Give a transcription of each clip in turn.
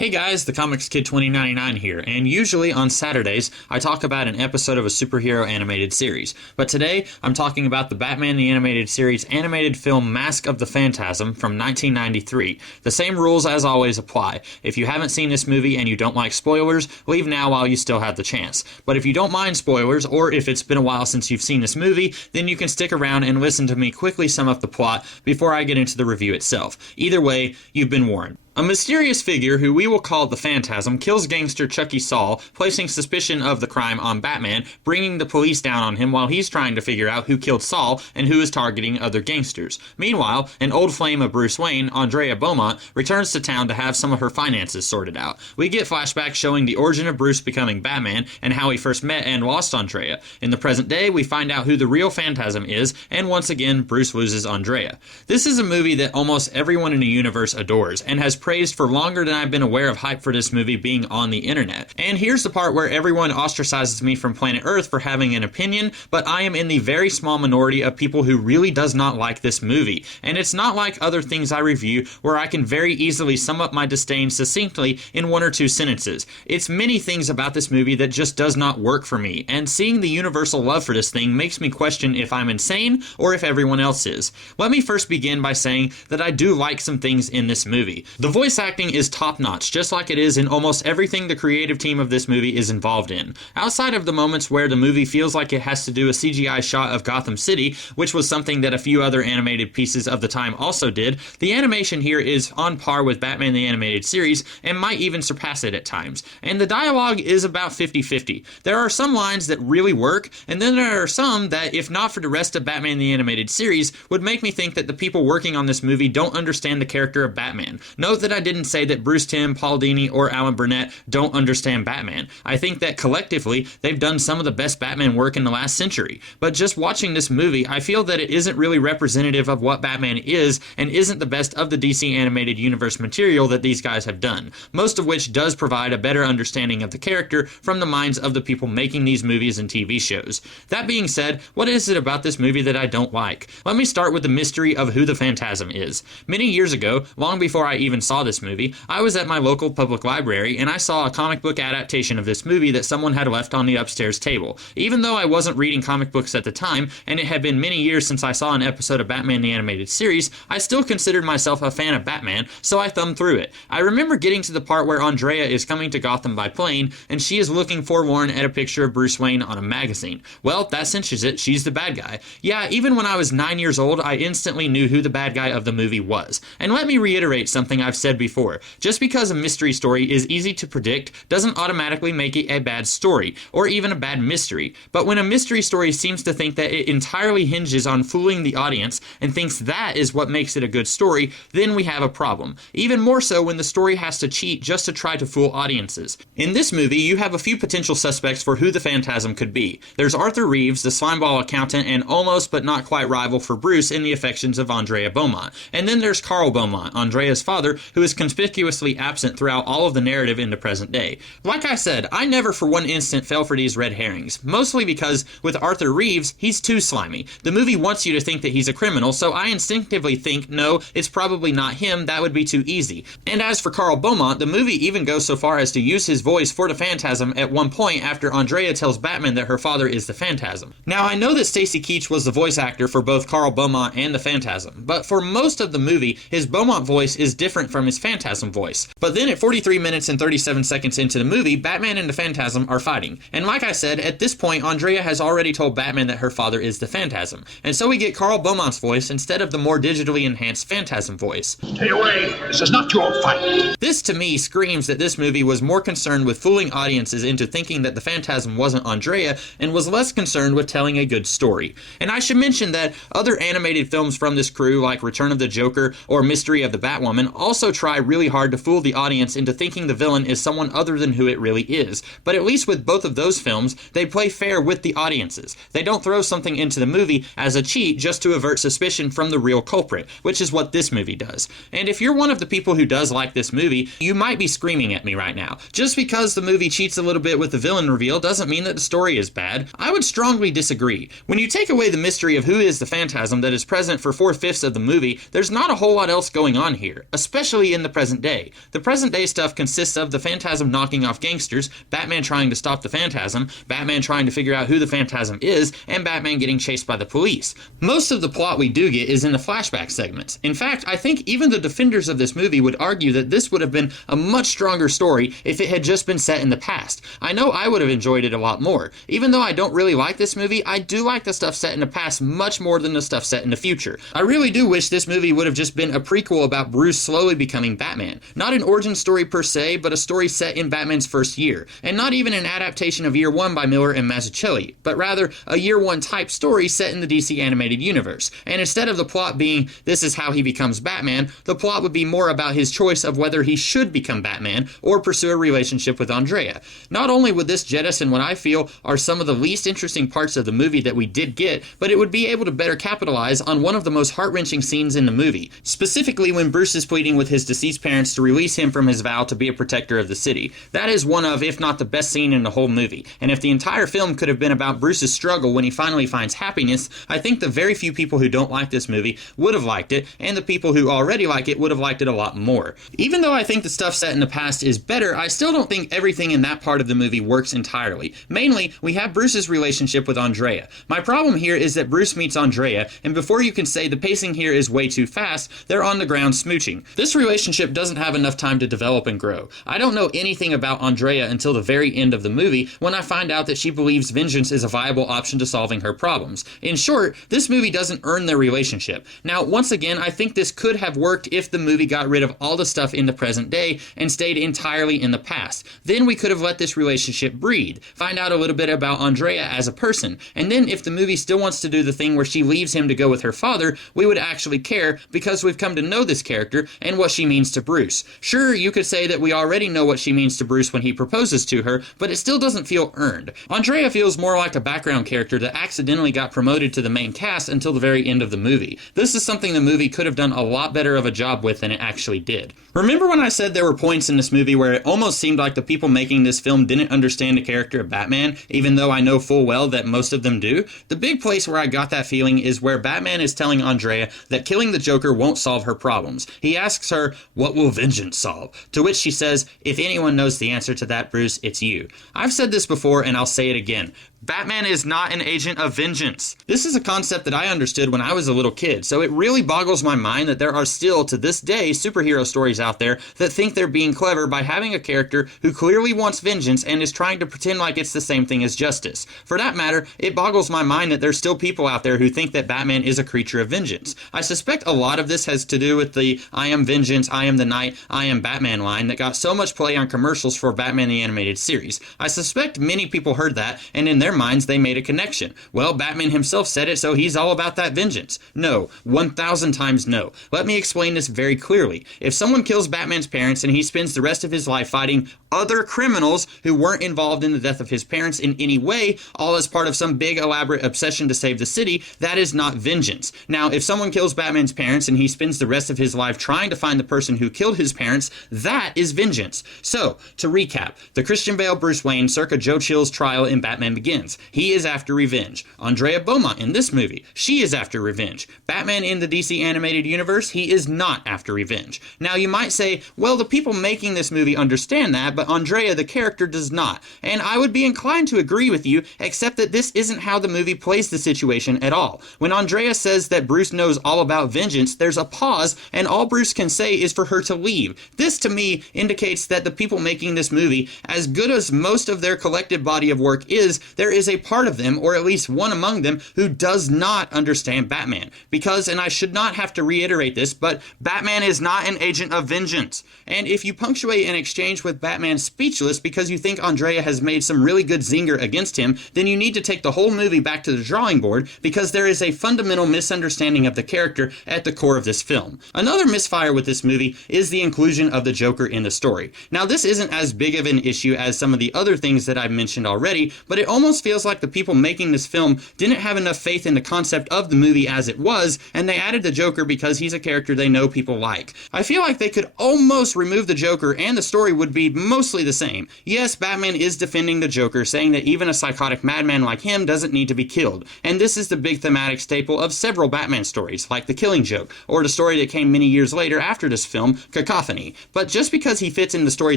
Hey guys, the Comics Kid 2099 here, and usually on Saturdays I talk about an episode of a superhero animated series. But today I'm talking about the Batman the Animated Series animated film Mask of the Phantasm from 1993. The same rules as always apply. If you haven't seen this movie and you don't like spoilers, leave now while you still have the chance. But if you don't mind spoilers, or if it's been a while since you've seen this movie, then you can stick around and listen to me quickly sum up the plot before I get into the review itself. Either way, you've been warned. A mysterious figure, who we will call the Phantasm, kills gangster Chucky Saul, placing suspicion of the crime on Batman, bringing the police down on him while he's trying to figure out who killed Saul and who is targeting other gangsters. Meanwhile, an old flame of Bruce Wayne, Andrea Beaumont, returns to town to have some of her finances sorted out. We get flashbacks showing the origin of Bruce becoming Batman and how he first met and lost Andrea. In the present day, we find out who the real Phantasm is, and once again, Bruce loses Andrea. This is a movie that almost everyone in the universe adores, and has praised for longer than I've been aware of hype for this movie being on the internet. And here's the part where everyone ostracizes me from planet Earth for having an opinion, but I am in the very small minority of people who really does not like this movie. And it's not like other things I review where I can very easily sum up my disdain succinctly in one or two sentences. It's many things about this movie that just does not work for me, and seeing the universal love for this thing makes me question if I'm insane or if everyone else is. Let me first begin by saying that I do like some things in this movie. The voice acting is top-notch, just like it is in almost everything the creative team of this movie is involved in. Outside of the moments where the movie feels like it has to do a CGI shot of Gotham City, which was something that a few other animated pieces of the time also did, the animation here is on par with Batman the Animated Series and might even surpass it at times. And the dialogue is about 50-50. There are some lines that really work, and then there are some that, if not for the rest of Batman the Animated Series, would make me think that the people working on this movie don't understand the character of Batman. Note that I didn't say that Bruce Timm, Paul Dini, or Alan Burnett don't understand Batman. I think that collectively, they've done some of the best Batman work in the last century. But just watching this movie, I feel that it isn't really representative of what Batman is, and isn't the best of the DC animated universe material that these guys have done, most of which does provide a better understanding of the character from the minds of the people making these movies and TV shows. That being said, what is it about this movie that I don't like? Let me start with the mystery of who the Phantasm is. Many years ago, long before I even saw this movie, I was at my local public library and I saw a comic book adaptation of this movie that someone had left on the upstairs table. Even though I wasn't reading comic books at the time, and it had been many years since I saw an episode of Batman the Animated Series, I still considered myself a fan of Batman, so I thumbed through it. I remember getting to the part where Andrea is coming to Gotham by plane, and she is looking forlorn at a picture of Bruce Wayne on a magazine. Well, that cinches it, she's the bad guy. Yeah, even when I was 9 years old, I instantly knew who the bad guy of the movie was. And let me reiterate something I've said before. Just because a mystery story is easy to predict doesn't automatically make it a bad story, or even a bad mystery. But when a mystery story seems to think that it entirely hinges on fooling the audience and thinks that is what makes it a good story, then we have a problem. Even more so when the story has to cheat just to try to fool audiences. In this movie, you have a few potential suspects for who the Phantasm could be. There's Arthur Reeves, the slimeball accountant and almost but not quite rival for Bruce in the affections of Andrea Beaumont. And then there's Carl Beaumont, Andrea's father, who is conspicuously absent throughout all of the narrative in the present day. Like I said, I never for one instant fell for these red herrings, mostly because with Arthur Reeves, he's too slimy. The movie wants you to think that he's a criminal, so I instinctively think, no, it's probably not him, that would be too easy. And as for Carl Beaumont, the movie even goes so far as to use his voice for the Phantasm at one point after Andrea tells Batman that her father is the Phantasm. Now, I know that Stacy Keach was the voice actor for both Carl Beaumont and the Phantasm, but for most of the movie, his Beaumont voice is different from his Phantasm voice. But then at 43 minutes and 37 seconds into the movie, Batman and the Phantasm are fighting. And like I said, at this point, Andrea has already told Batman that her father is the Phantasm. And so we get Carl Beaumont's voice instead of the more digitally enhanced Phantasm voice. Stay away! This is not your fight! This, to me, screams that this movie was more concerned with fooling audiences into thinking that the Phantasm wasn't Andrea, and was less concerned with telling a good story. And I should mention that other animated films from this crew, like Return of the Joker or Mystery of the Batwoman, also try really hard to fool the audience into thinking the villain is someone other than who it really is. But at least with both of those films, they play fair with the audiences. They don't throw something into the movie as a cheat just to avert suspicion from the real culprit, which is what this movie does. And if you're one of the people who does like this movie, you might be screaming at me right now. Just because the movie cheats a little bit with the villain reveal doesn't mean that the story is bad. I would strongly disagree. When you take away the mystery of who is the Phantasm that is present for 4/5 of the movie, there's not a whole lot else going on here, especially especially in the present day. The present day stuff consists of the Phantasm knocking off gangsters, Batman trying to stop the Phantasm, Batman trying to figure out who the Phantasm is, and Batman getting chased by the police. Most of the plot we do get is in the flashback segments. In fact, I think even the defenders of this movie would argue that this would have been a much stronger story if it had just been set in the past. I know I would have enjoyed it a lot more. Even though I don't really like this movie, I do like the stuff set in the past much more than the stuff set in the future. I really do wish this movie would have just been a prequel about Bruce slowly becoming Batman. Not an origin story per se, but a story set in Batman's first year. And not even an adaptation of Year One by Miller and Mazzucchelli, but rather a Year One type story set in the DC animated universe. And instead of the plot being, this is how he becomes Batman, the plot would be more about his choice of whether he should become Batman or pursue a relationship with Andrea. Not only would this jettison what I feel are some of the least interesting parts of the movie that we did get, but it would be able to better capitalize on one of the most heart-wrenching scenes in the movie, specifically when Bruce is pleading with his deceased parents to release him from his vow to be a protector of the city. That is one of, if not the best scene in the whole movie, and if the entire film could have been about Bruce's struggle when he finally finds happiness, I think the very few people who don't like this movie would have liked it, and the people who already like it would have liked it a lot more. Even though I think the stuff set in the past is better, I still don't think everything in that part of the movie works entirely. Mainly, we have Bruce's relationship with Andrea. My problem here is that Bruce meets Andrea, and before you can say the pacing here is way too fast, they're on the ground smooching. This relationship doesn't have enough time to develop and grow. I don't know anything about Andrea until the very end of the movie, when I find out that she believes vengeance is a viable option to solving her problems. In short, this movie doesn't earn their relationship. Now, once again, I think this could have worked if the movie got rid of all the stuff in the present day and stayed entirely in the past. Then we could have let this relationship breathe, find out a little bit about Andrea as a person, and then if the movie still wants to do the thing where she leaves him to go with her father, we would actually care because we've come to know this character and what she means to Bruce. Sure, you could say that we already know what she means to Bruce when he proposes to her, but it still doesn't feel earned. Andrea feels more like a background character that accidentally got promoted to the main cast until the very end of the movie. This is something the movie could have done a lot better of a job with than it actually did. Remember when I said there were points in this movie where it almost seemed like the people making this film didn't understand the character of Batman, even though I know full well that most of them do? The big place where I got that feeling is where Batman is telling Andrea that killing the Joker won't solve her problems. He asks her, "What will vengeance solve?" To which she says, "If anyone knows the answer to that, Bruce, it's you." I've said this before and I'll say it again. Batman is not an agent of vengeance. This is a concept that I understood when I was a little kid, so it really boggles my mind that there are still, to this day, superhero stories out there that think they're being clever by having a character who clearly wants vengeance and is trying to pretend like it's the same thing as justice. For that matter, it boggles my mind that there's still people out there who think that Batman is a creature of vengeance. I suspect a lot of this has to do with the "I am vengeance, I am the night, I am Batman" line that got so much play on commercials for Batman the Animated Series. I suspect many people heard that, and in their minds they made a connection. Well, Batman himself said it, so he's all about that vengeance. No, 1,000 times no. Let me explain this very clearly. If someone kills Batman's parents and he spends the rest of his life fighting other criminals who weren't involved in the death of his parents in any way, all as part of some big elaborate obsession to save the city, that is not vengeance. Now, if someone kills Batman's parents and he spends the rest of his life trying to find the person who killed his parents, that is vengeance. So, to recap, the Christian Bale Bruce Wayne circa Joe Chill's trial in Batman Begins. He is after revenge. Andrea Beaumont in this movie, she is after revenge. Batman in the DC animated universe, he is not after revenge. Now, you might say, well, the people making this movie understand that, but Andrea, the character, does not. And I would be inclined to agree with you, except that this isn't how the movie plays the situation at all. When Andrea says that Bruce knows all about vengeance, there's a pause, and all Bruce can say is for her to leave. This, to me, indicates that the people making this movie, as good as most of their collective body of work is, there is a part of them, or at least one among them, who does not understand Batman. Because, and I should not have to reiterate this, but Batman is not an agent of vengeance. And if you punctuate an exchange with Batman speechless because you think Andrea has made some really good zinger against him, then you need to take the whole movie back to the drawing board, because there is a fundamental misunderstanding of the character at the core of this film. Another misfire with this movie is the inclusion of the Joker in the story. Now, this isn't as big of an issue as some of the other things that I've mentioned already, but it almost feels like the people making this film didn't have enough faith in the concept of the movie as it was, and they added the Joker because he's a character they know people like. I feel like they could almost remove the Joker and the story would be mostly the same. Yes, Batman is defending the Joker, saying that even a psychotic madman like him doesn't need to be killed, and this is the big thematic staple of several Batman stories, like The Killing Joke, or the story that came many years later after after this film, Cacophony. But just because he fits in the story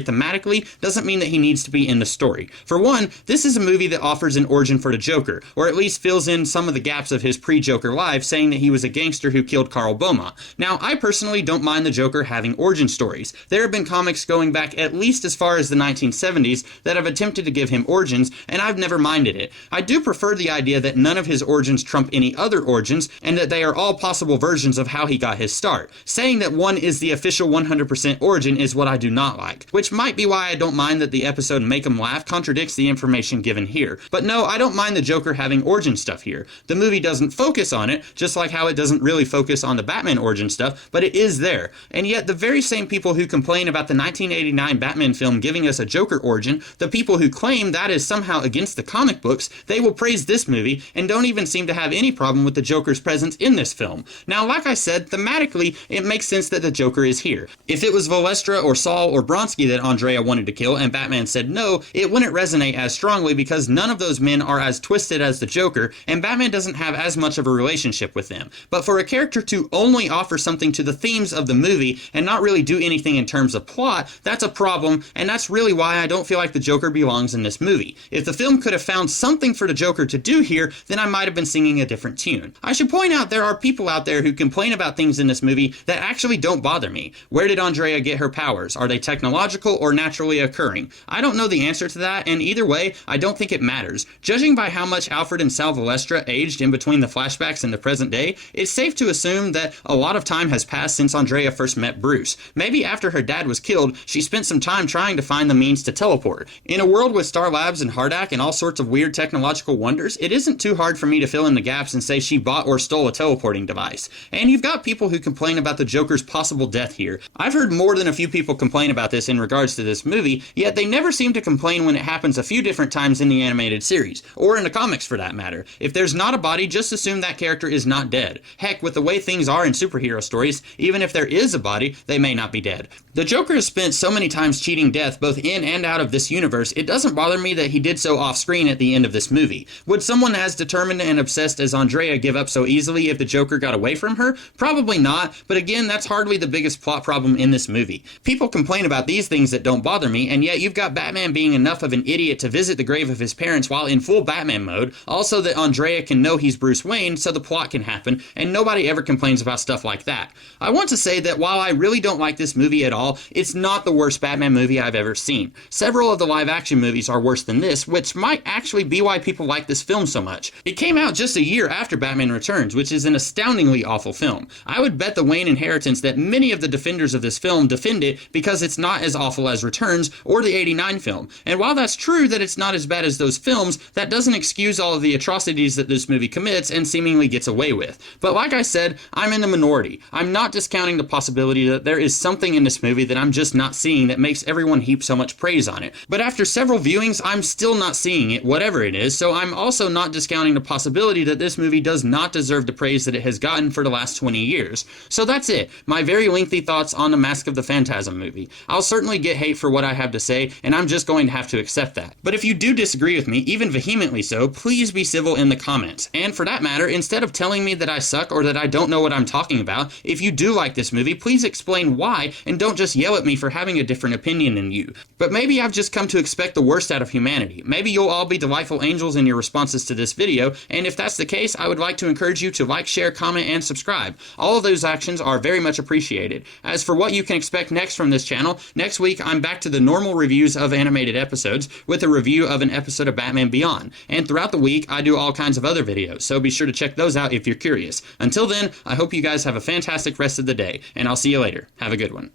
thematically doesn't mean that he needs to be in the story. For one, this is a movie that offers an origin for the Joker, or at least fills in some of the gaps of his pre-Joker life, saying that he was a gangster who killed Karl Beaumont. Now, I personally don't mind the Joker having origin stories. There have been comics going back at least as far as the 1970s that have attempted to give him origins, and I've never minded it. I do prefer the idea that none of his origins trump any other origins, and that they are all possible versions of how he got his start. Saying that one is the official 100% origin is what I do not like, which might be why I don't mind that the episode Make 'em Laugh contradicts the information given here. But no, I don't mind the Joker having origin stuff here. The movie doesn't focus on it, just like how it doesn't really focus on the Batman origin stuff, but it is there. And yet the very same people who complain about the 1989 Batman film giving us a Joker origin, the people who claim that is somehow against the comic books, they will praise this movie and don't even seem to have any problem with the Joker's presence in this film. Now, like I said, thematically, it makes sense that the Joker is here. If it was Valestra or Saul or Bronski that Andrea wanted to kill and Batman said no, it wouldn't resonate as strongly because none of those men are as twisted as the Joker, and Batman doesn't have as much of a relationship with them. But for a character to only offer something to the themes of the movie and not really do anything in terms of plot, that's a problem, and that's really why I don't feel like the Joker belongs in this movie. If the film could have found something for the Joker to do here, then I might have been singing a different tune. I should point out there are people out there who complain about things in this movie that actually don't bother me. Where did Andrea get her powers? Are they technological or naturally occurring? I don't know the answer to that, and either way, I don't think it matters. Judging by how much Alfred and Sal Valestra aged in between the flashbacks and the present day, it's safe to assume that a lot of time has passed since Andrea first met Bruce. Maybe after her dad was killed, she spent some time trying to find the means to teleport. In a world with Star Labs and Hardak and all sorts of weird technological wonders, it isn't too hard for me to fill in the gaps and say she bought or stole a teleporting device. And you've got people who complain about the Joker's possible death here. I've heard more than a few people complain about this in regards to this movie, yet they never seem to complain when it happens a few different times in the animated series, or in the comics for that matter. If there's not a body, just assume that character is not dead. Heck, with the way things are in superhero stories, even if there is a body, they may not be dead. The Joker has spent so many times cheating death both in and out of this universe, it doesn't bother me that he did so off-screen at the end of this movie. Would someone as determined and obsessed as Andrea give up so easily if the Joker got away from her? Probably not, but again, that's hardly the biggest plot problem in this movie. People complain about these things that don't bother me, and yet you've got Batman being enough of an idiot to visit the grave of his parents while in full Batman mode, also that Andrea can know he's Bruce Wayne so the plot can happen, and nobody ever complains about stuff like that. I want to say that while I really don't like this movie at all, it's not the worst Batman movie I've ever seen. Several of the live-action movies are worse than this, which might actually be why people like this film so much. It came out just a year after Batman Returns, which is an astoundingly awful film. I would bet the Wayne inheritance that many of the defenders of this film defend it because it's not as awful as Returns or the '89 film. And while that's true that it's not as bad as those films, that doesn't excuse all of the atrocities that this movie commits and seemingly gets away with. But like I said, I'm in the minority. I'm not discounting the possibility that there is something in this movie that I'm just not seeing that makes everyone heap so much praise on it. But after several viewings, I'm still not seeing it, whatever it is, so I'm also not discounting the possibility that this movie does not deserve the praise that it has gotten for the last 20 years. So that's it, my very lengthy thoughts on the Mask of the Phantasm movie. I'll certainly get hate for what I have to say, and I'm just going to have to accept that. But if you do disagree with me, even vehemently so, please be civil in the comments. And for that matter, instead of telling me that I suck or that I don't know what I'm talking about, if you do like this movie, please explain why, and don't just yell at me for having a different opinion than you. But maybe I've just come to expect the worst out of humanity. Maybe you'll all be delightful angels in your responses to this video, and if that's the case, I would like to encourage you to like, share, comment, and subscribe. All of those actions are very much appreciated. As for what you can expect next from this channel, next week I'm back to the normal reviews of animated episodes with a review of an episode of Batman Beyond. And throughout the week, I do all kinds of other videos, so be sure to check those out if you're curious. Until then, I hope you guys have a fantastic rest of the day, and I'll see you later. Have a good one.